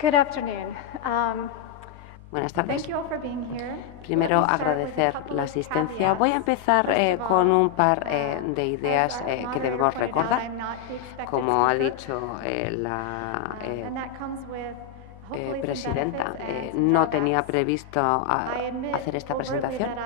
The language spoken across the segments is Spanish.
Good afternoon. Buenas Thank tardes. you all for being here. Primero, Let me start with a agradecer couple la of asistencia. Voy a caveats. empezar First of con all, un par de ideas as que moderator debemos pointed out, recordar. I'm not the expected Como ha speaker, dicho la and that comes with hopefully some presidenta, benefits and some no tenía drawbacks. previsto I admit hacer esta overtly presentación. that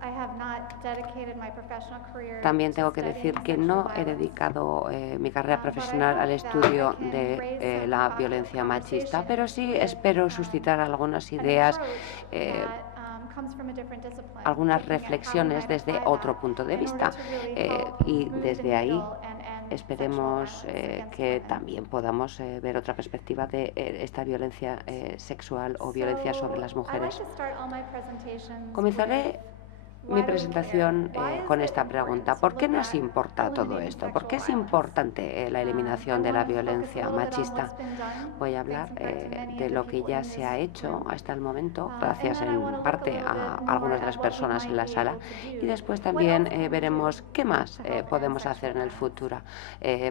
I have not dedicated my professional career También to tengo que studying decir que sexual no he violence. dedicado mi carrera But I profesional al hope that I estudio can de raise some la thoughtful violencia machista, pero conversations sí with espero suscitar algunas an ideas, approach that comes from a different discipline, algunas looking at how we reflexiones might desde apply otro that punto de in order vista to really help y move the desde ahí needle and end sexual esperemos violence against que women. también podamos ver otra perspectiva de esta violencia sexual o violencia sobre las So I like mujeres. to start all my presentations Comenzaré with mi why do we presentación care? Why is con it esta important pregunta. to ¿Por qué look nos at importa todo eliminating esto? ¿Por qué sexual es violence? importante la I eliminación de la want to focus a violencia little bit on machista? what's been done, Voy a thanks hablar in part to many de of the lo que people ya in se ha this hecho room. hasta el momento, And gracias then I want en to look a parte little a bit more algunas de at las what we personas en might la be sala able to y do. después What también else can we veremos do qué más to help end podemos sexual hacer en el violence? futuro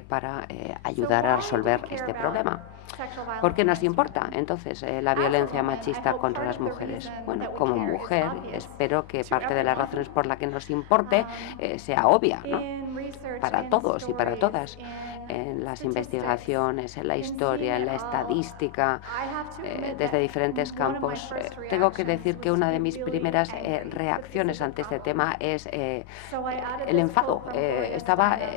para So ayudar a why do we resolver care este about problema. sexual ¿Por violence qué nos against importa women? entonces la As a violencia woman, I machista hope contra part las of the mujeres? reason Bueno, that we como care is mujer obvious espero que to parte de las everyone. razones por las que nos importe sea obvia, ¿no? In research, Para in todos y para stories, todas, in en las statistics, investigaciones, en la in seeing historia, en it la all, estadística, I have to admit desde that diferentes one of my campos. first Tengo que reactions decir que was to una de be mis really primeras angry that this is reacciones a ante este problem. tema es So I added el this enfado. quote from Gloria Estaba Steinem.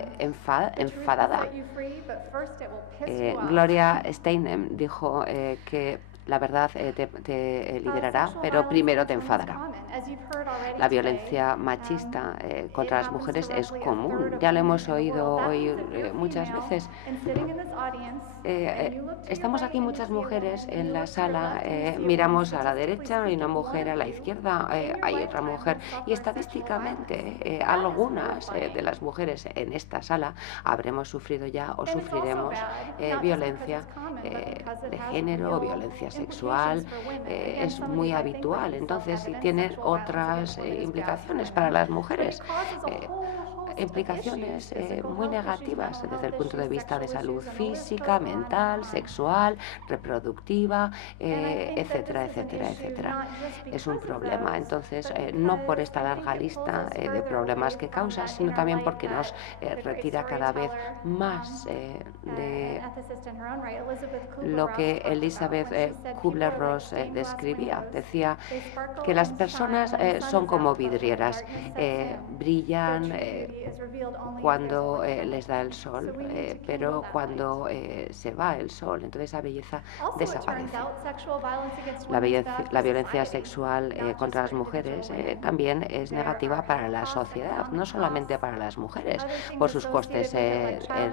The truth will enfadada. set you free, but first it will piss you off. Gloria Steinem dijo que la verdad te liberará, Sexual pero violence primero te against women is enfadará. common. As you've heard already La today, violencia machista it contra las happens to mujeres es roughly a third común. of Ya lo women hemos in the world. oído That hoy means if you're muchas female veces. and sitting in this audience and you look to your Estamos right aquí and you muchas see a mujeres woman, and en you la look to your sala, left and you see a woman, miramos a la statistically derecha, hay una speaking, one mujer, a of la you izquierda in your hay otra lifetime mujer will y suffer sexual violence. estadísticamente That is algunas de horrifying. las mujeres en esta sala habremos sufrido ya o And it's also sufriremos bad, not just because violencia it's common, but because it de has género o real violencia implications sexual. for women. Again, Es some of muy these I think would habitual, be entonces y self-evident. tiene Sexual violence against otras women is bad for implicaciones para women, las but it mujeres. causes a whole host of issues, Implicaciones physical muy health issues, negativas mental desde el health punto de issues, vista de sexual salud issues, and the list física, goes on and mental, on. sexual, reproductiva, And I think that etcétera, this is an etcétera, issue etcétera. not just Es un because of problema, those, entonces, but no por because esta I think larga it pulls lista us de further problemas away que from causa, that sino inner también light porque nos that the great retira cada vez storyteller más and de ethicist in her own right, Elizabeth lo Kubler-Ross que talked about Elizabeth when she said people are like Kubler-Ross stained glass describía. windows. Decía They sparkle que las and shine personas when the sun son is out, como but when the vidrieras, darkness sets in, their brillan true beauty is revealed only if there's a cuando light les behind da el them. sol, So we need to kindle pero that cuando light. se va el sol, entonces esa belleza Also, it turns desaparece. out sexual violence against women is bad La for violencia society, sexual not just contra for las individual mujeres women. también es There negativa are para health la costs, sociedad, no economic solamente costs, para las mujeres, other things por sus costes associated with it, like child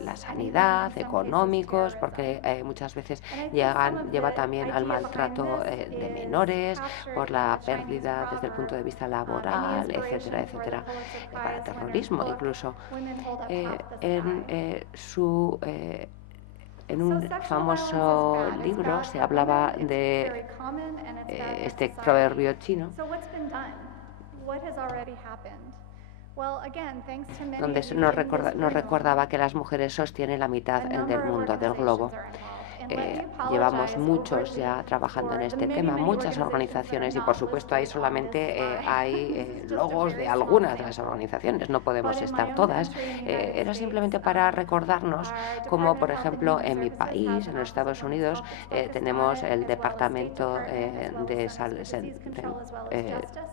la abuse, and even sanidad, in some cases económicos, porque terrorism. muchas veces And I think some of lleva the también al idea behind maltrato this de is menores, captured por in la the Chinese pérdida desde el punto proverb, de vista and the laboral, etcétera, inspiration for the etcétera, Pulitzer para Prize winner terrorismo book, incluso. Women Hold Up Half the En Sky. su en So un sexual violence is famoso bad. It's libro bad se for women, hablaba it's de very common, and it's bad for este society. proverbio chino, So what's been done? What has already happened? Well, again, thanks to many donde of you nos in this room, recordaba que las mujeres sostienen la mitad a del number of mundo, del globo. organizations are involved. And let me Llevamos apologize muchos overtly ya trabajando en for the este many, tema, many muchas organizations that are organizaciones y por not supuesto ahí listed on this solamente slide. This hay is just a logos de very small algunas de las sample. organizaciones, no But podemos in my estar own todas. country, in the United Era States, simplemente para recordarnos our como, Department por of Health and ejemplo, Human en mi Services país, has en an los Office of Estados Women's Unidos, Health that's focused on tenemos it, el as well as State Departamento Department, as well as Centers for Disease Control, as well as Justice.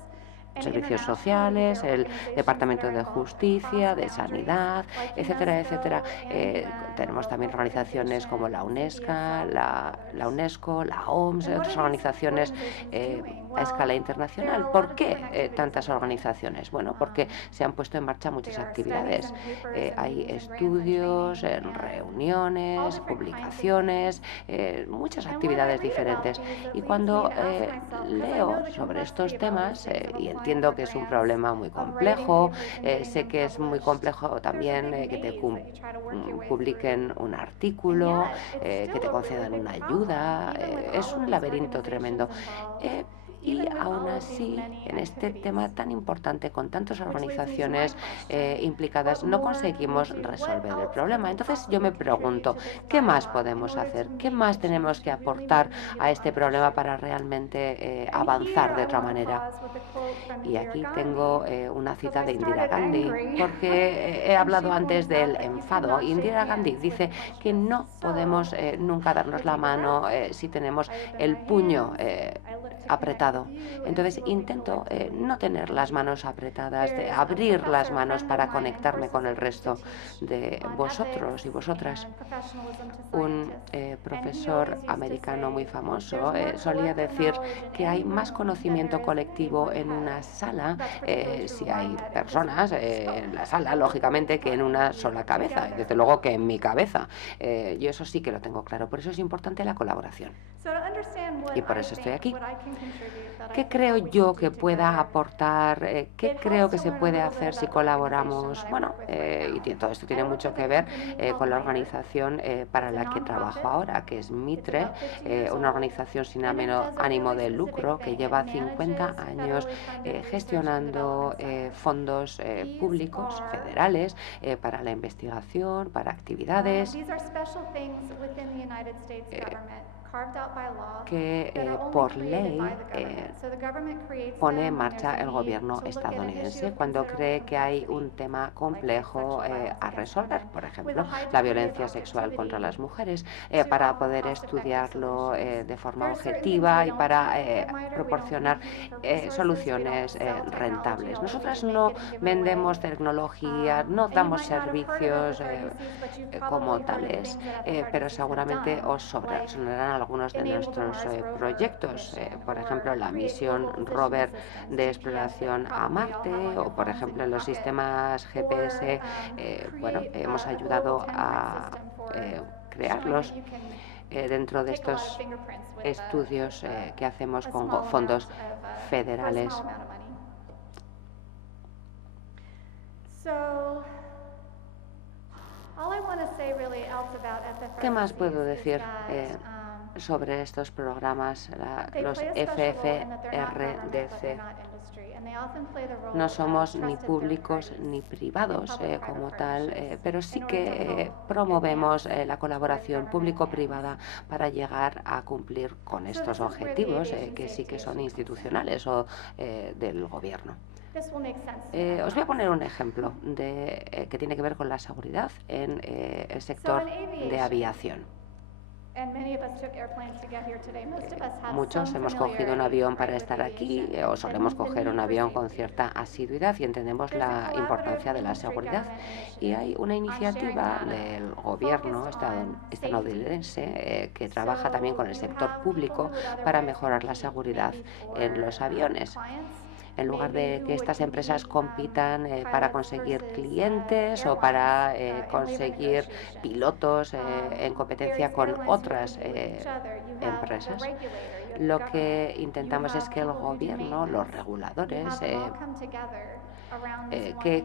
And Servicios internationally, Sociales, there are el organizations Departamento that are de involved Justicia, across de boundaries, Sanidad, like etcétera, etcétera. UNESCO and UN, the Tenemos World también Health organizaciones como la Organization, UNESCO, CDFO, and la others. UNESCO, la OMS, And what otras are these organizaciones organizations doing? a escala Well, there are internacional. a lot ¿Por of qué different activities tantas underway. organizaciones? Bueno, porque se han puesto en marcha muchas There are studies actividades. and papers and Hay meetings and grants and estudios, training and all reuniones, different kinds of publicaciones, things. muchas And when I actividades read about diferentes. these, it Y leads me cuando to ask myself, because I know leo the sobre complexity estos of temas, logistics of y applying entiendo for que es un grants, problema muy of writing complejo, papers and getting sé them que es muy published, complejo there's a también big que te maze that you try to work your way publiquen through. un And artículo, yet, it's que still te a really concedan big una problem, ayuda, even with es all of un these laberinto tremendo. organizations involved. Y aún así, en este tema tan importante, con tantas organizaciones implicadas, no conseguimos resolver el problema. Entonces yo me pregunto, ¿qué más podemos hacer? ¿Qué más tenemos que aportar a este problema para realmente avanzar de otra manera? Y aquí tengo una cita de Indira Gandhi, porque he hablado antes del enfado. Indira Gandhi dice que no podemos nunca darnos la mano si tenemos el puño apretado. Entonces intento no tener las manos apretadas, de abrir las manos para conectarme con el resto de vosotros y vosotras. Un profesor americano muy famoso solía decir que hay más conocimiento colectivo en una sala, si hay personas en la sala, lógicamente, que en una sola cabeza, y desde luego que en mi cabeza. Yo eso sí que lo tengo claro, por eso es importante la colaboración. Y por eso estoy aquí. ¿Qué creo yo que pueda aportar? ¿Qué creo que se puede hacer si colaboramos? Bueno, y todo esto tiene mucho que ver con la organización para la que trabajo ahora, que es Mitre, una organización sin ánimo de lucro que lleva 50 años gestionando fondos públicos federales para la investigación, para actividades que por ley pone en marcha el gobierno estadounidense cuando cree que hay un tema complejo a resolver, por ejemplo, la violencia sexual contra las mujeres, para poder estudiarlo de forma objetiva y para proporcionar soluciones rentables. Nosotras no vendemos tecnología, no damos servicios como tales, pero seguramente os sonarán algunos de nuestros proyectos, por ejemplo, la misión rover de exploración a Marte o, por ejemplo, los sistemas GPS. Bueno, hemos ayudado a crearlos dentro de estos estudios que hacemos con fondos federales. ¿Qué más puedo decir sobre estos programas, los FFRDC? No somos ni públicos ni privados como tal, pero sí que promovemos la colaboración público-privada para llegar a cumplir con estos objetivos que sí que son institucionales o del gobierno. Os voy a poner un ejemplo que tiene que ver con la seguridad en el sector de aviación. Muchos hemos cogido un avión para estar aquí o solemos coger un avión con cierta asiduidad y entendemos la importancia de la seguridad. Y hay una iniciativa del gobierno estadounidense que trabaja también con el sector público para mejorar la seguridad en los aviones. En lugar de que estas empresas compitan para conseguir clientes o para conseguir pilotos en competencia con otras empresas, lo que intentamos es que el gobierno, los reguladores, que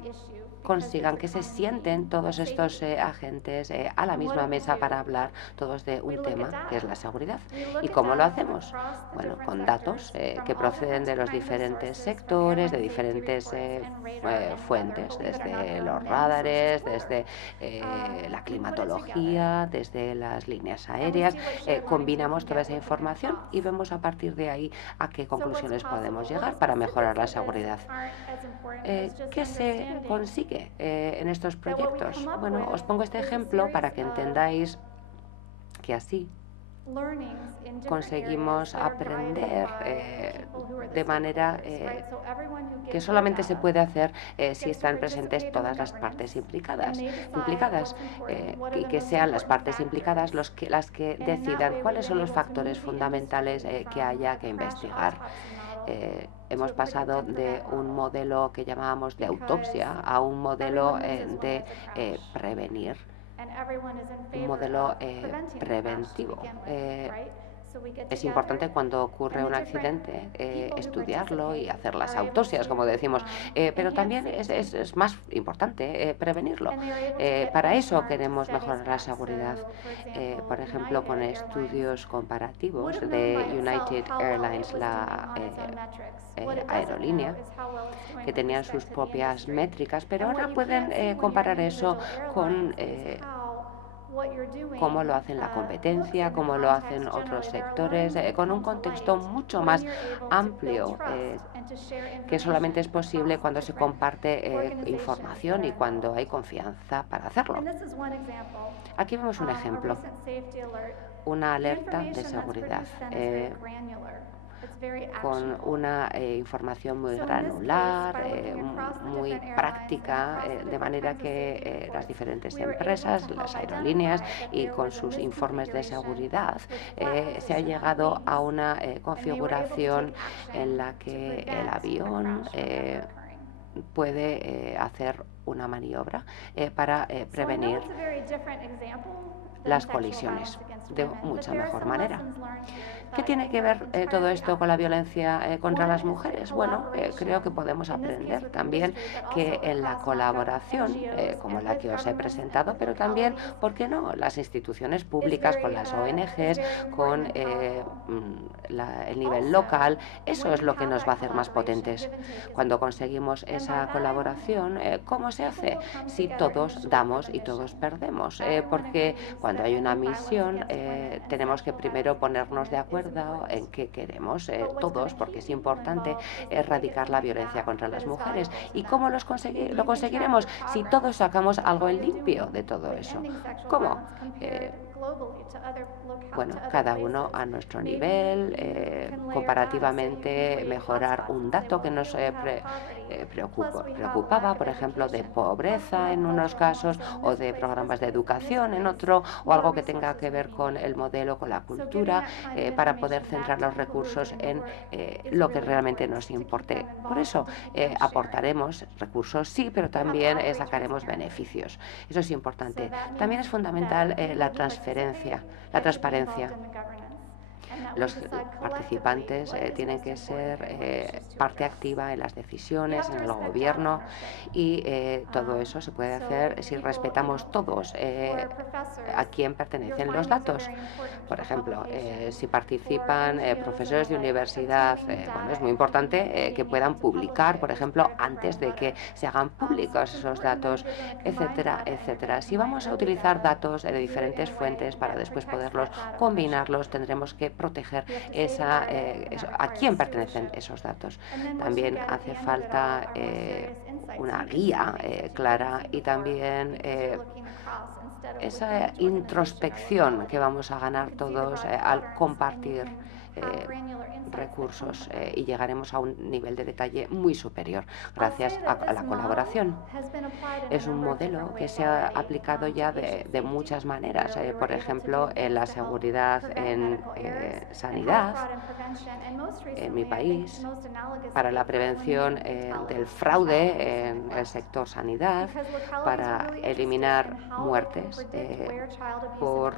consigan que se sienten todos estos agentes a la misma mesa para hablar todos de un tema que es la seguridad. ¿Y cómo lo hacemos? Bueno, con datos que proceden de los diferentes sectores, de diferentes fuentes, desde los radares, desde la climatología, desde las líneas aéreas. Combinamos toda esa información y vemos a partir de ahí a qué conclusiones podemos llegar para mejorar la seguridad. ¿Qué se consigue en estos proyectos? Bueno, os pongo este ejemplo para que entendáis que así conseguimos aprender de manera que solamente se puede hacer si están presentes todas las partes implicadas y que sean las partes implicadas las que decidan cuáles son los factores fundamentales que haya que investigar. Hemos pasado de un modelo que llamábamos de autopsia a un modelo de prevenir, un modelo preventivo. Es importante cuando ocurre un accidente estudiarlo y hacer las autopsias, como decimos, pero también es más importante prevenirlo. Para eso queremos mejorar la seguridad, por ejemplo, con estudios comparativos de United Airlines, la aerolínea, que tenían sus propias métricas, pero ahora pueden comparar eso con cómo lo hacen la competencia, cómo lo hacen otros sectores, con un contexto mucho más amplio, que solamente es posible cuando se comparte información y cuando hay confianza para hacerlo. Aquí vemos un ejemplo, una alerta de seguridad con una información muy granular, muy práctica, de manera que las diferentes empresas, las aerolíneas y con sus informes de seguridad se ha llegado a una configuración en la que el avión puede hacer una maniobra para prevenir las colisiones de mucha mejor manera. ¿Qué tiene que ver todo esto con la violencia contra las mujeres? Bueno, creo que podemos aprender también que en la colaboración, como la que os he presentado, pero también, ¿por qué no?, las instituciones públicas, con las ONGs, con el nivel local, eso es lo que nos va a hacer más potentes. Cuando conseguimos esa colaboración, ¿cómo se hace? Si todos damos y todos perdemos, porque cuando hay una misión tenemos que primero ponernos de acuerdo en qué queremos todos, porque es importante erradicar la violencia contra las mujeres. ¿Y cómo lo conseguiremos? Si todos sacamos algo en limpio de todo eso. ¿Cómo? Bueno, cada uno a nuestro nivel, comparativamente mejorar un dato que nos preocupaba, por ejemplo, de pobreza en unos casos, o de programas de educación en otro, o algo que tenga que ver con el modelo, con la cultura, para poder centrar los recursos en lo que realmente nos importe. Por eso aportaremos recursos, sí, pero también sacaremos beneficios. Eso es importante. También es fundamental la transparencia. Los participantes tienen que ser parte activa en las decisiones, en el gobierno, y todo eso se puede hacer si respetamos todos a quién pertenecen los datos. Por ejemplo, si participan profesores de universidad, bueno, es muy importante que puedan publicar, por ejemplo, antes de que se hagan públicos esos datos, etcétera, etcétera. Si vamos a utilizar datos de diferentes fuentes para después poderlos combinarlos, tendremos que proteger a quién pertenecen esos datos. También hace falta una guía clara, y también esa introspección que vamos a ganar todos al compartir recursos, y llegaremos a un nivel de detalle muy superior gracias a la colaboración. Es un modelo que se ha aplicado ya de muchas maneras, por ejemplo, en la seguridad en sanidad, en mi país, para la prevención del fraude en el sector sanidad, para eliminar muertes por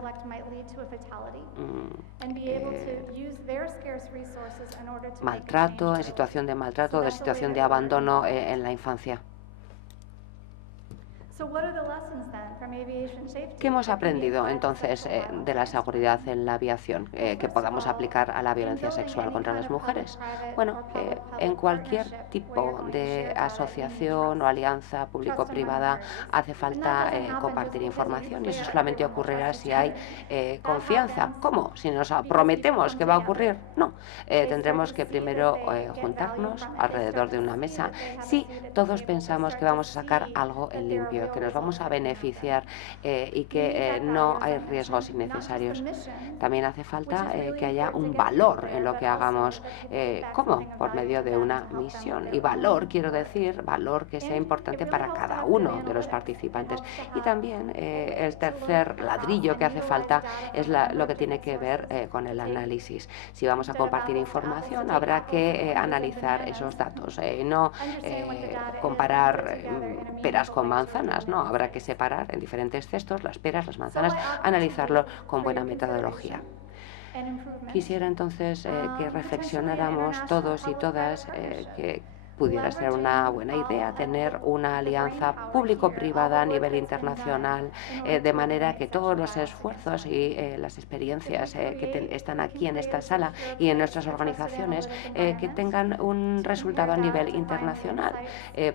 maltrato, en situación de maltrato, de situación de abandono en la infancia. ¿Qué hemos aprendido entonces de la seguridad en la aviación que podamos aplicar a la violencia sexual contra las mujeres? Bueno, en cualquier tipo de asociación o alianza público-privada hace falta compartir información, y eso solamente ocurrirá si hay confianza. ¿Cómo? Si nos prometemos que va a ocurrir, no. Tendremos que primero juntarnos alrededor de una mesa. Si todos pensamos que vamos a sacar algo en limpio, que nos vamos a beneficiar y que no hay riesgos innecesarios. También hace falta que haya un valor en lo que hagamos. ¿Cómo? Por medio de una misión. Y valor, quiero decir, valor que sea importante para cada uno de los participantes. Y también el tercer ladrillo que hace falta es lo que tiene que ver con el análisis. Si vamos a compartir información, habrá que analizar esos datos, no comparar peras con manzanas, no, habrá que separar en diferentes cestos las peras, las manzanas, analizarlo con buena metodología. Quisiera entonces que reflexionáramos todos y todas que pudiera ser una buena idea tener una alianza público-privada a nivel internacional, de manera que todos los esfuerzos y las experiencias que están aquí en esta sala y en nuestras organizaciones que tengan un resultado a nivel internacional,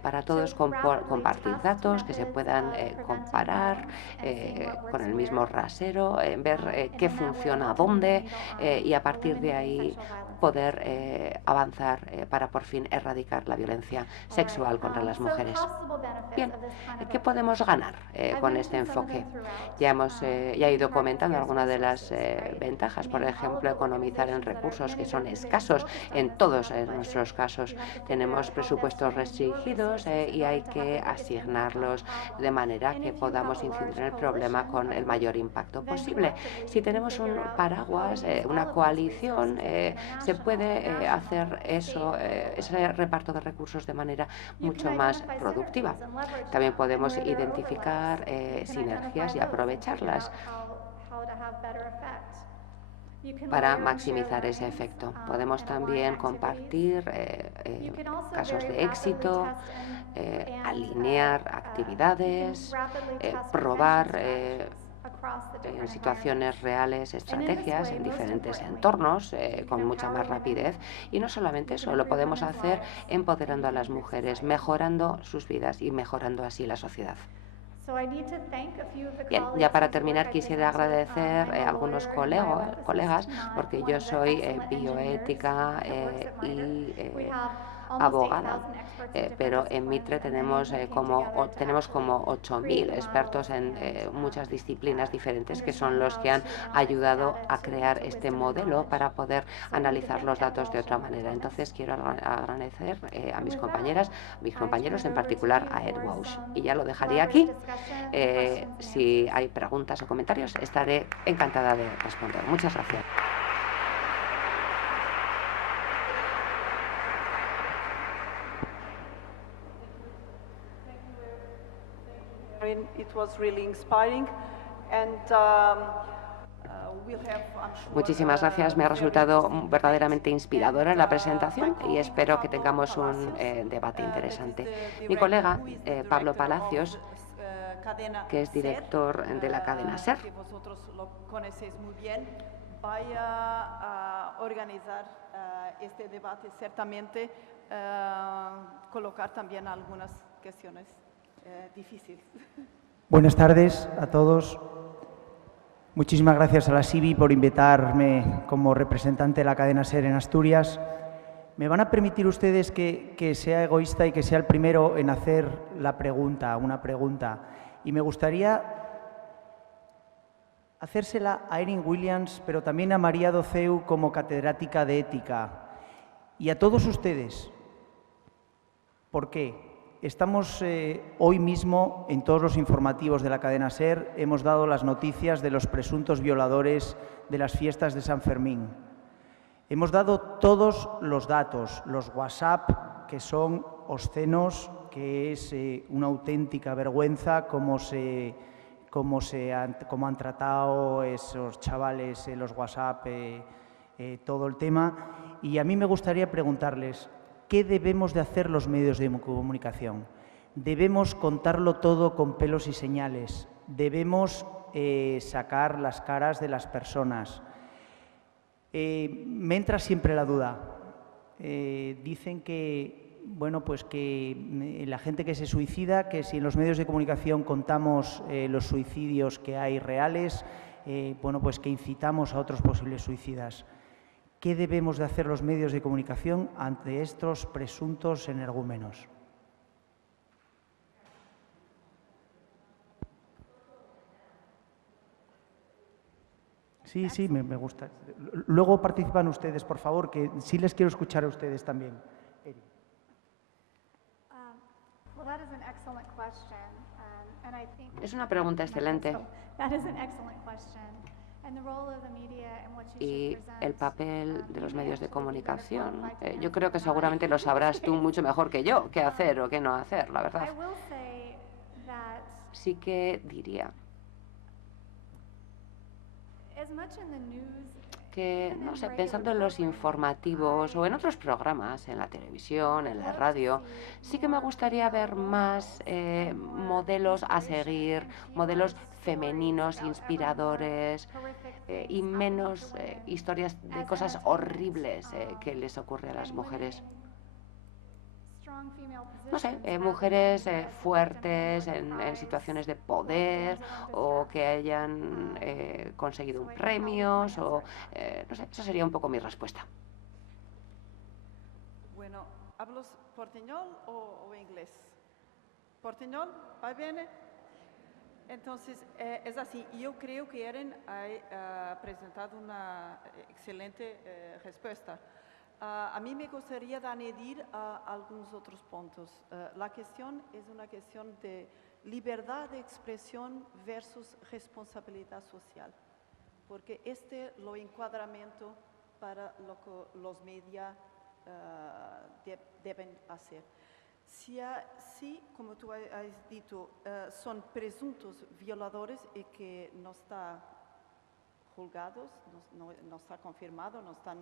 para todos compartir datos, que se puedan comparar con el mismo rasero, ver qué funciona dónde, y a partir de ahí poder avanzar para por fin erradicar la violencia sexual contra las mujeres. Bien, ¿qué podemos ganar con este enfoque? Ya he ido comentando algunas de las ventajas, por ejemplo, economizar en recursos que son escasos en todos nuestros casos. Tenemos presupuestos restringidos y hay que asignarlos de manera que podamos incidir en el problema con el mayor impacto posible. Si tenemos un paraguas, una coalición, se puede hacer ese reparto de recursos de manera mucho más productiva. También podemos identificar sinergias y aprovecharlas para maximizar ese efecto. Podemos también compartir casos de éxito, alinear actividades, probar en situaciones reales estrategias en diferentes entornos con mucha más rapidez. Y no solamente eso, lo podemos hacer empoderando a las mujeres, mejorando sus vidas y mejorando así la sociedad. Bien, ya para terminar quisiera agradecer a algunos colegas, porque yo soy bioética y abogada, pero en Mitre tenemos como 8.000 expertos en muchas disciplinas diferentes, que son los que han ayudado a crear este modelo para poder analizar los datos de otra manera. Entonces quiero agradecer a mis compañeras, mis compañeros, en particular a Ed Walsh. Y ya lo dejaría aquí. Si hay preguntas o comentarios, estaré encantada de responder. Muchas gracias. Muchísimas gracias. Me ha resultado verdaderamente inspiradora la presentación y espero que tengamos un debate interesante. Mi colega Pablo Palacios, que es director de la cadena SER, que vosotros lo conocéis muy bien, vaya a organizar este debate, ciertamente colocar también algunas cuestiones difíciles. Buenas tardes a todos. Muchísimas gracias a la CIVI por invitarme como representante de la cadena SER en Asturias. Me van a permitir ustedes que sea egoísta y que sea el primero en hacer una pregunta. Y me gustaría hacérsela a Erin Williams, pero también a María Doceu como catedrática de ética. Y a todos ustedes. ¿Por qué? Estamos hoy mismo en todos los informativos de la cadena SER, hemos dado las noticias de los presuntos violadores de las fiestas de San Fermín. Hemos dado todos los datos, los WhatsApp, que son obscenos, que es una auténtica vergüenza cómo han tratado esos chavales en los WhatsApp, todo el tema. Y a mí me gustaría preguntarles, ¿qué debemos de hacer los medios de comunicación? Debemos contarlo todo con pelos y señales. Debemos sacar las caras de las personas. Me entra siempre la duda. Dicen que, bueno, pues que la gente que se suicida, que si en los medios de comunicación contamos los suicidios que hay reales, bueno, pues que incitamos a otros posibles suicidas. ¿Qué debemos de hacer los medios de comunicación ante estos presuntos energúmenos? Sí, me gusta. Luego participan ustedes, por favor, que sí les quiero escuchar a ustedes también. Es una pregunta excelente. Y el papel de los medios de comunicación, yo creo que seguramente lo sabrás tú mucho mejor que yo, qué hacer o qué no hacer, la verdad. Sí que diría que, no sé, pensando en los informativos o en otros programas, en la televisión, en la radio, sí que me gustaría ver más modelos a seguir, modelos femeninos, inspiradores, y menos historias de cosas horribles que les ocurre a las mujeres. No sé, mujeres fuertes en situaciones de poder o que hayan conseguido premios o no sé, esa sería un poco mi respuesta. Bueno, ¿hablas portuñol o inglés? ¿Portuñol? ¿Va bien? Entonces, es así. Yo creo que Eren ha presentado una excelente respuesta. A mí me gustaría añadir algunos otros puntos. La cuestión es una cuestión de libertad de expresión versus responsabilidad social, porque lo encuadramiento para lo que los medios deben hacer. Si, como tú has dicho, son presuntos violadores y que no están juzgados, no está confirmado, no están...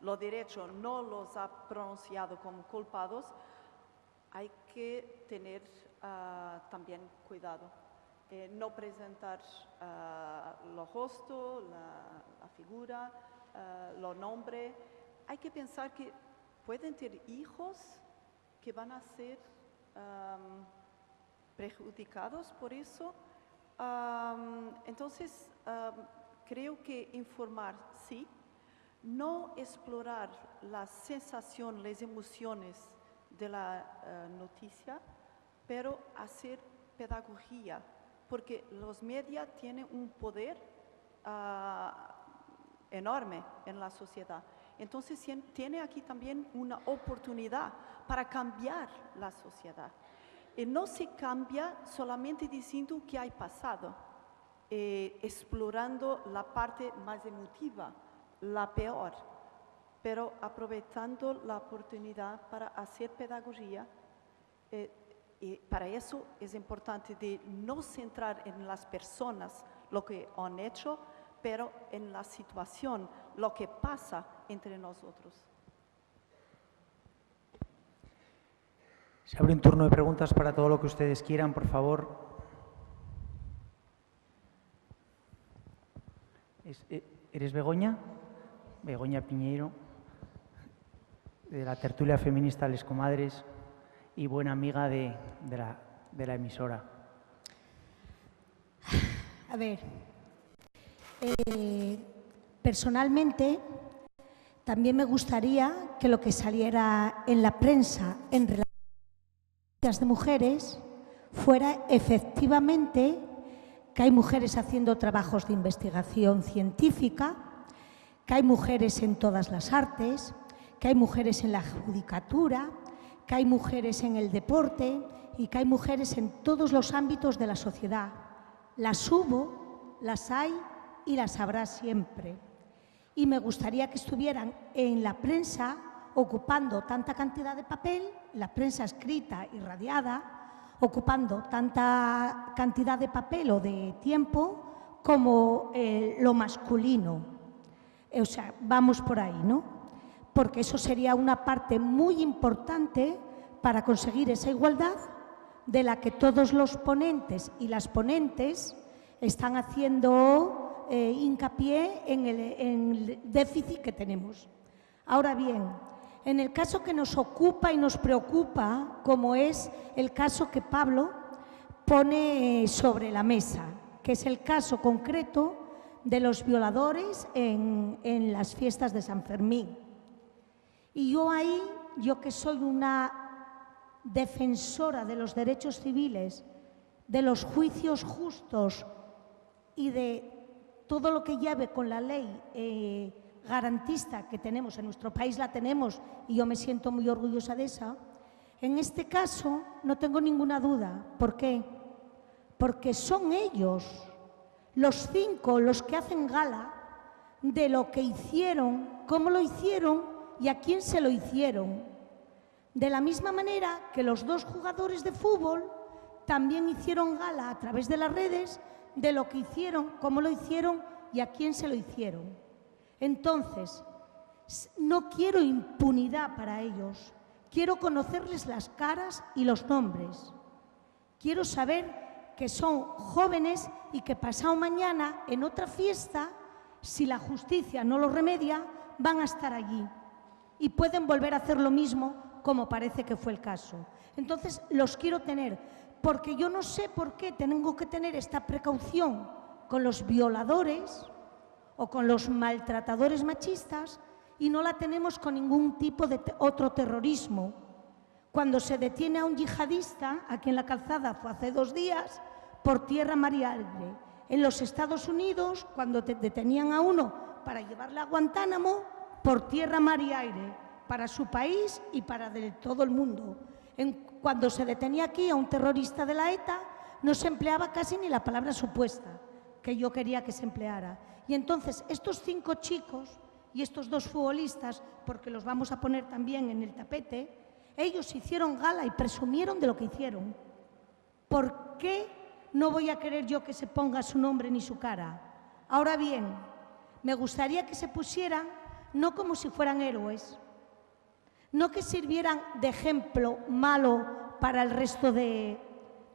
lo derecho no los ha pronunciado como culpados, hay que tener también cuidado. No presentar los rostros, la figura, los nombres. Hay que pensar que pueden tener hijos que van a ser perjudicados por eso. Entonces, creo que informar sí, no explorar la sensación, las emociones de la noticia, pero hacer pedagogía, porque los medios tienen un poder enorme en la sociedad. Entonces tiene aquí también una oportunidad para cambiar la sociedad. Y no se cambia solamente diciendo qué ha pasado, explorando la parte más emotiva, la peor, pero aprovechando la oportunidad para hacer pedagogía. Y para eso es importante de no centrar en las personas lo que han hecho, pero en la situación, lo que pasa entre nosotros. Se abre un turno de preguntas para todo lo que ustedes quieran, por favor. ¿Eres Begoña? Begoña Piñeiro, de la tertulia feminista Les Comadres y buena amiga de la emisora. A ver, personalmente también me gustaría que lo que saliera en la prensa en relación a las de mujeres fuera efectivamente que hay mujeres haciendo trabajos de investigación científica, que hay mujeres en todas las artes, que hay mujeres en la judicatura, que hay mujeres en el deporte y que hay mujeres en todos los ámbitos de la sociedad. Las hubo, las hay y las habrá siempre. Y me gustaría que estuvieran en la prensa ocupando tanta cantidad de papel, la prensa escrita y radiada, ocupando tanta cantidad de papel o de tiempo como lo masculino. O sea, vamos por ahí, ¿no? Porque eso sería una parte muy importante para conseguir esa igualdad de la que todos los ponentes y las ponentes están haciendo hincapié en el déficit que tenemos. Ahora bien, en el caso que nos ocupa y nos preocupa, como es el caso que Pablo pone sobre la mesa, que es el caso concreto de los violadores en las fiestas de San Fermín. Y yo que soy una defensora de los derechos civiles, de los juicios justos y de todo lo que lleve con la ley garantista que tenemos en nuestro país, la tenemos y yo me siento muy orgullosa de esa, en este caso no tengo ninguna duda. ¿Por qué? Porque son ellos, los 5, los que hacen gala de lo que hicieron, cómo lo hicieron y a quién se lo hicieron. De la misma manera que los 2 jugadores de fútbol también hicieron gala a través de las redes de lo que hicieron, cómo lo hicieron y a quién se lo hicieron. Entonces, no quiero impunidad para ellos, quiero conocerles las caras y los nombres. Quiero saber que son jóvenes y que pasado mañana, en otra fiesta, si la justicia no lo remedia, van a estar allí y pueden volver a hacer lo mismo, como parece que fue el caso. Entonces, los quiero tener, porque yo no sé por qué tengo que tener esta precaución con los violadores o con los maltratadores machistas y no la tenemos con ningún tipo de otro terrorismo. Cuando se detiene a un yihadista, aquí en la calzada fue hace 2 días, por tierra, mar y aire. En los Estados Unidos, cuando detenían a uno para llevarle a Guantánamo, por tierra, mar y aire, para su país y para de todo el mundo. Cuando se detenía aquí a un terrorista de la ETA, no se empleaba casi ni la palabra supuesta, que yo quería que se empleara. Y entonces, estos 5 chicos y estos 2 futbolistas, porque los vamos a poner también en el tapete, ellos hicieron gala y presumieron de lo que hicieron. ¿Por qué no voy a querer yo que se ponga su nombre ni su cara? Ahora bien, me gustaría que se pusieran no como si fueran héroes, no que sirvieran de ejemplo malo para el resto de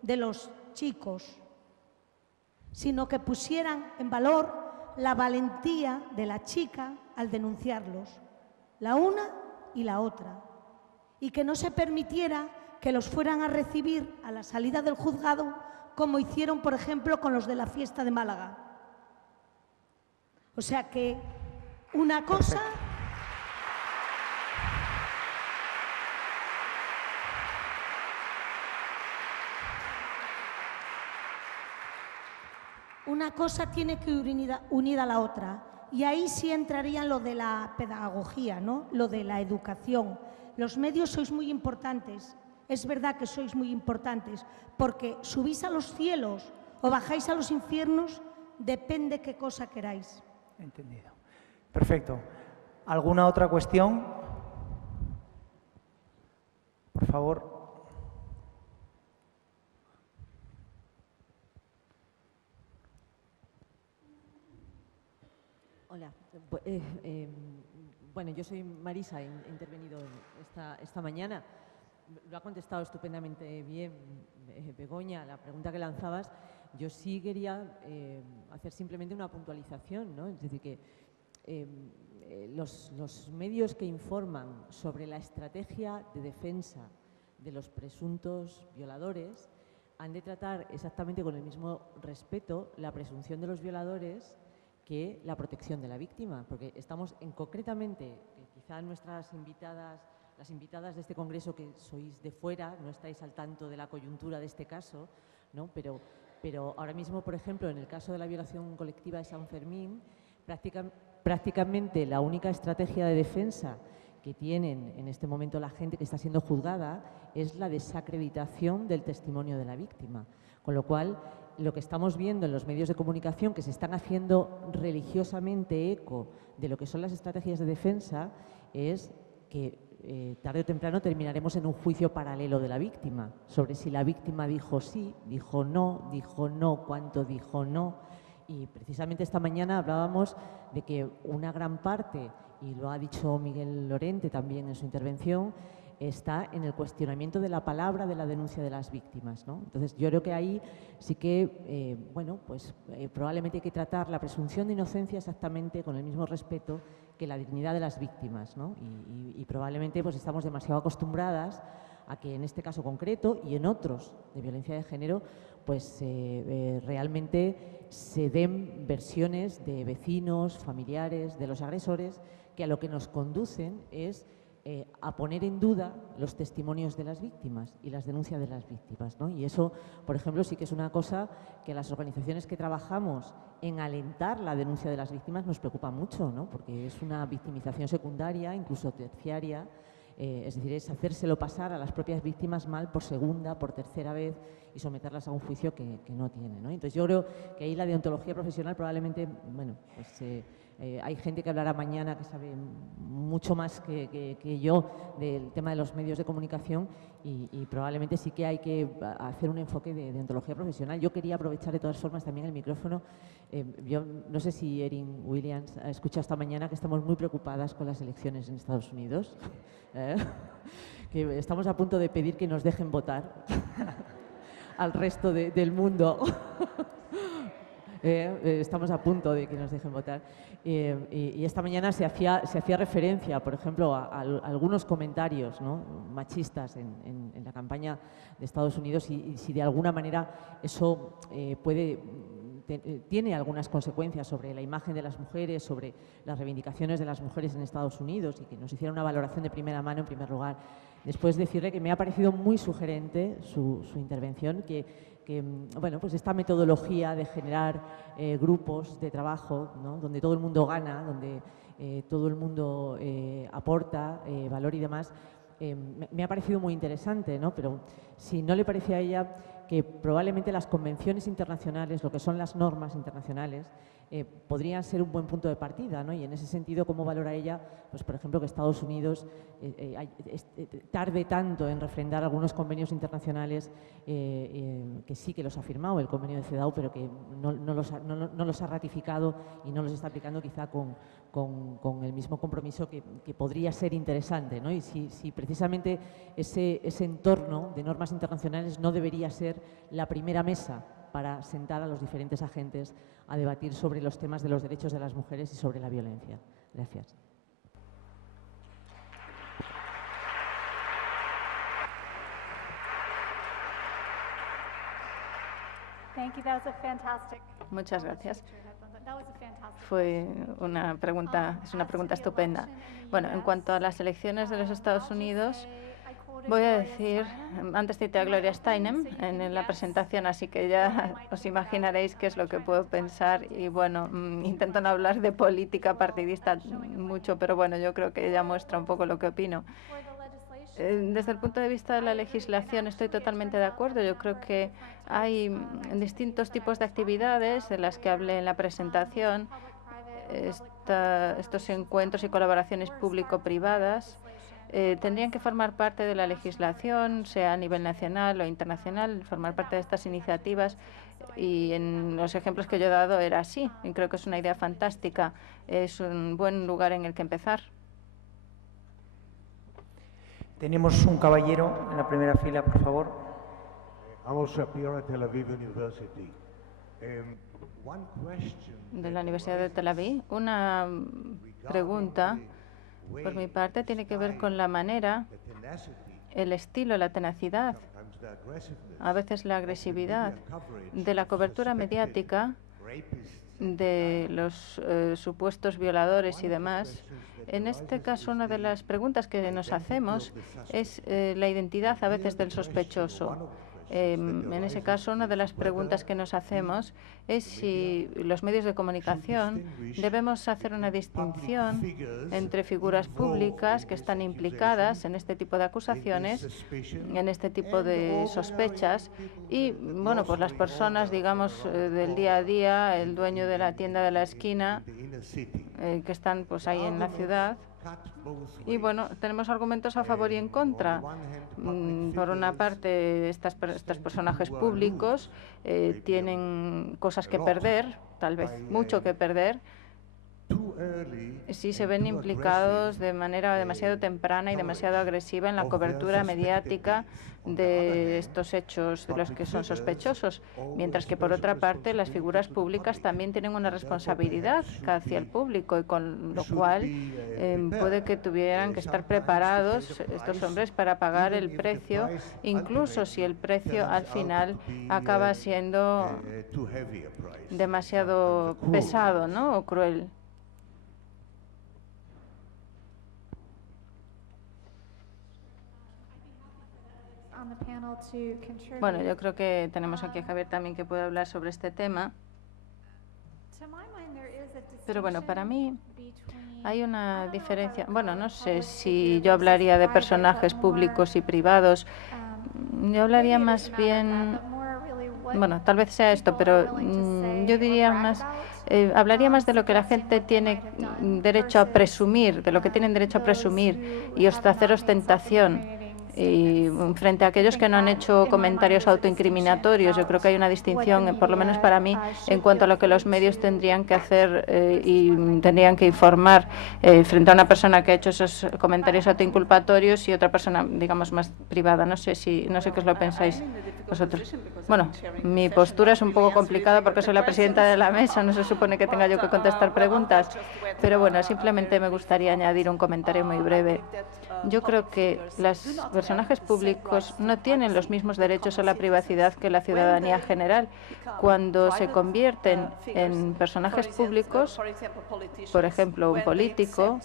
los chicos, sino que pusieran en valor la valentía de la chica al denunciarlos, la una y la otra, y que no se permitiera que los fueran a recibir a la salida del juzgado como hicieron, por ejemplo, con los de la fiesta de Málaga. O sea que una cosa... Una cosa tiene que ir unida a la otra, y ahí sí entraría lo de la pedagogía, ¿no? Lo de la educación. Los medios sois muy importantes, es verdad que sois muy importantes, porque subís a los cielos o bajáis a los infiernos, depende qué cosa queráis. Entendido. Perfecto. ¿Alguna otra cuestión? Por favor. Hola, bueno, yo soy Marisa, he intervenido esta mañana. Lo ha contestado estupendamente bien Begoña, la pregunta que lanzabas. Yo sí quería hacer simplemente una puntualización, ¿no? Es decir, que los medios que informan sobre la estrategia de defensa de los presuntos violadores han de tratar exactamente con el mismo respeto la presunción de los violadores que la protección de la víctima, porque estamos concretamente, quizá nuestras invitadas, las invitadas de este congreso que sois de fuera, no estáis al tanto de la coyuntura de este caso, ¿no? Pero ahora mismo, por ejemplo, en el caso de la violación colectiva de San Fermín, prácticamente la única estrategia de defensa que tienen en este momento la gente que está siendo juzgada es la desacreditación del testimonio de la víctima, con lo cual lo que estamos viendo en los medios de comunicación que se están haciendo religiosamente eco de lo que son las estrategias de defensa es que tarde o temprano terminaremos en un juicio paralelo de la víctima, sobre si la víctima dijo sí, dijo no, cuánto dijo no. Y precisamente esta mañana hablábamos de que una gran parte, y lo ha dicho Miguel Lorente también en su intervención, está en el cuestionamiento de la palabra de la denuncia de las víctimas, ¿no? Entonces, yo creo que ahí sí que, probablemente hay que tratar la presunción de inocencia exactamente con el mismo respeto que la dignidad de las víctimas, ¿no? Y probablemente pues estamos demasiado acostumbradas a que en este caso concreto y en otros de violencia de género, pues realmente se den versiones de vecinos, familiares, de los agresores, que a lo que nos conducen es a poner en duda los testimonios de las víctimas y las denuncias de las víctimas, ¿no? Y eso, por ejemplo, sí que es una cosa que las organizaciones que trabajamos en alentar la denuncia de las víctimas nos preocupa mucho, ¿no? Porque es una victimización secundaria, incluso terciaria, es decir, es hacérselo pasar a las propias víctimas mal por segunda, por tercera vez y someterlas a un juicio que no tiene, ¿no? Entonces yo creo que ahí la deontología profesional probablemente, hay gente que hablará mañana que sabe mucho más que yo del tema de los medios de comunicación y probablemente sí que hay que hacer un enfoque de ontología profesional. Yo quería aprovechar de todas formas también el micrófono. Yo no sé si Erin Williams ha escuchado esta mañana que estamos muy preocupadas con las elecciones en Estados Unidos, que estamos a punto de pedir que nos dejen votar al resto del mundo. Estamos a punto de que nos dejen votar. Y esta mañana se hacía referencia, por ejemplo, a algunos comentarios, ¿no?, machistas en la campaña de Estados Unidos y si de alguna manera eso tiene algunas consecuencias sobre la imagen de las mujeres, sobre las reivindicaciones de las mujeres en Estados Unidos, y que nos hiciera una valoración de primera mano, en primer lugar. Después decirle que me ha parecido muy sugerente su intervención, que bueno, pues esta metodología de generar grupos de trabajo, ¿no?, donde todo el mundo gana, donde todo el mundo aporta valor y demás, me ha parecido muy interesante, ¿no? Pero si no le parece a ella que probablemente las convenciones internacionales, lo que son las normas internacionales, podrían ser un buen punto de partida, ¿no? Y en ese sentido, ¿cómo valora ella, pues, por ejemplo, que Estados Unidos tarde tanto en refrendar algunos convenios internacionales que sí que los ha firmado, el convenio de CEDAW, pero que no los ha ratificado y no los está aplicando quizá con el mismo compromiso que podría ser interesante, ¿no? Y si precisamente ese entorno de normas internacionales no debería ser la primera mesa para sentar a los diferentes agentes a debatir sobre los temas de los derechos de las mujeres y sobre la violencia. Gracias. Muchas gracias. Fue una pregunta, es una pregunta estupenda. Bueno, en cuanto a las elecciones de los Estados Unidos, voy a decir, antes cité a Gloria Steinem en la presentación, así que ya os imaginaréis qué es lo que puedo pensar. Y bueno, intento no hablar de política partidista mucho, pero bueno, yo creo que ella muestra un poco lo que opino. Desde el punto de vista de la legislación estoy totalmente de acuerdo. Yo creo que hay distintos tipos de actividades de las que hablé en la presentación. Estos encuentros y colaboraciones público-privadas tendrían que formar parte de la legislación, sea a nivel nacional o internacional, formar parte de estas iniciativas. Y en los ejemplos que yo he dado era así. Y creo que es una idea fantástica. Es un buen lugar en el que empezar. Tenemos un caballero en la primera fila, por favor. De la Universidad de Tel Aviv. Una pregunta, por mi parte, tiene que ver con la manera, el estilo, la tenacidad, a veces la agresividad de la cobertura mediática de los supuestos violadores y demás. En este caso, una de las preguntas que nos hacemos es la identidad a veces del sospechoso. En ese caso, una de las preguntas que nos hacemos es si los medios de comunicación debemos hacer una distinción entre figuras públicas que están implicadas en este tipo de acusaciones, en este tipo de sospechas, y bueno, pues las personas, digamos, del día a día, el dueño de la tienda de la esquina, que están pues ahí en la ciudad. Y bueno, tenemos argumentos a favor y en contra. Por una parte, estos personajes públicos tienen cosas que perder, tal vez mucho que perder, si se ven implicados de manera demasiado temprana y demasiado agresiva en la cobertura mediática de estos hechos de los que son sospechosos, mientras que por otra parte las figuras públicas también tienen una responsabilidad hacia el público, y con lo cual puede que tuvieran que estar preparados estos hombres para pagar el precio, incluso si el precio al final acaba siendo demasiado pesado, ¿no?, o cruel. Bueno, yo creo que tenemos aquí a Javier también que puede hablar sobre este tema. Pero bueno, para mí hay una diferencia. Bueno, no sé si yo hablaría de personajes públicos y privados. Yo hablaría más bien, bueno, tal vez sea esto, pero yo diría más, hablaría más de lo que la gente tiene derecho a presumir, de lo que tienen derecho a presumir y hacer ostentación, Y frente a aquellos que no han hecho comentarios autoincriminatorios, yo creo que hay una distinción, por lo menos para mí, en cuanto a lo que los medios tendrían que hacer y tendrían que informar frente a una persona que ha hecho esos comentarios autoinculpatorios y otra persona, digamos, más privada. No sé qué os lo pensáis vosotros. Bueno, mi postura es un poco complicada porque soy la presidenta de la mesa, no se supone que tenga yo que contestar preguntas, pero bueno, simplemente me gustaría añadir un comentario muy breve. Yo creo que los personajes públicos no tienen los mismos derechos a la privacidad que la ciudadanía general. Cuando se convierten en personajes públicos, por ejemplo, un político,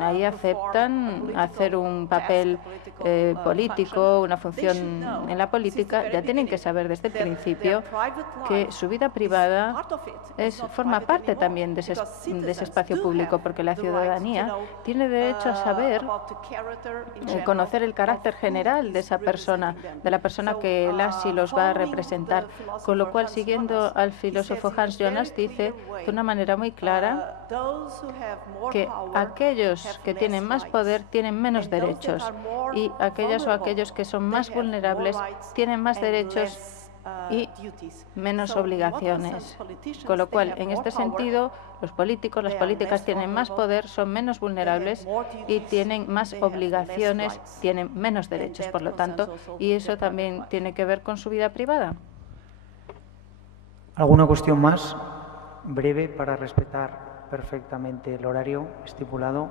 ahí aceptan hacer un papel político, una función en la política, ya tienen que saber desde el principio que su vida privada forma parte también de ese espacio público, porque la ciudadanía tiene derecho a saber, conocer el carácter general de esa persona, de la persona que las y los va a representar. Con lo cual, siguiendo al filósofo Hans Jonas, dice de una manera muy clara que aquellos que tienen más poder tienen menos derechos y aquellas o aquellos que son más vulnerables tienen más derechos y menos obligaciones. Con lo cual, en este sentido, los políticos, las políticas tienen más poder, son menos vulnerables y tienen más obligaciones, tienen menos derechos, por lo tanto, y eso también tiene que ver con su vida privada. ¿Alguna cuestión más? Breve, para respetar perfectamente el horario estipulado.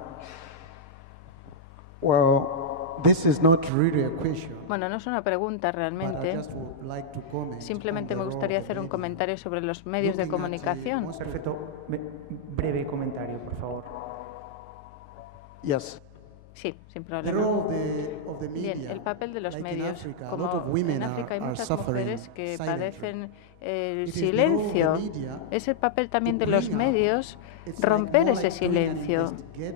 Bueno, no es una pregunta realmente. Simplemente me gustaría hacer un comentario sobre los medios de comunicación. Perfecto. Breve comentario, por favor. Sí, sin problema. Bien, el papel de los medios. Como en África hay muchas mujeres que padecen el silencio. Es el papel también de los medios romper ese silencio.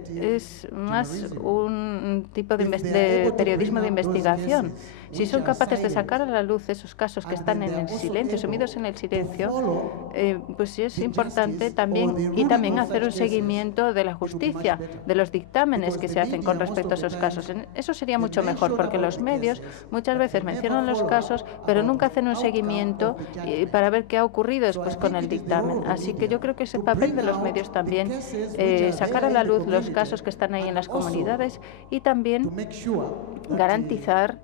Es más un tipo de periodismo de investigación. Si son capaces de sacar a la luz esos casos que están en el silencio, sumidos en el silencio, pues sí es importante también hacer un seguimiento de la justicia, de los dictámenes que se hacen con respecto a esos casos. Eso sería mucho mejor, porque los medios muchas veces mencionan los casos, pero nunca hacen un seguimiento para ver qué ha ocurrido después con el dictamen. Así que yo creo que es el papel de los medios también sacar a la luz los casos que están ahí en las comunidades y también garantizar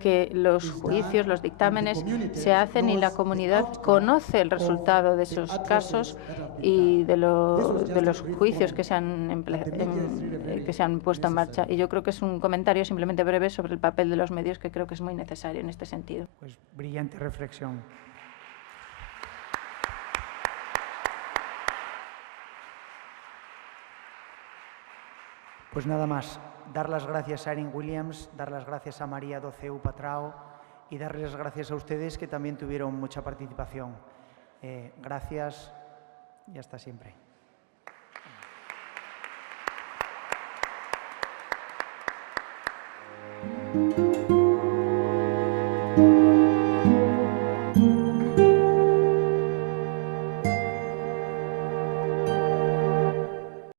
que los juicios, los dictámenes se hacen y la comunidad conoce el resultado de esos casos y de los juicios que se han puesto en marcha. Y yo creo que es un comentario simplemente breve sobre el papel de los medios que creo que es muy necesario en este sentido. Pues brillante reflexión. Pues nada más, dar las gracias a Erin Williams, dar las gracias a María do Ceu Patrao y darles gracias a ustedes que también tuvieron mucha participación. Gracias y hasta siempre.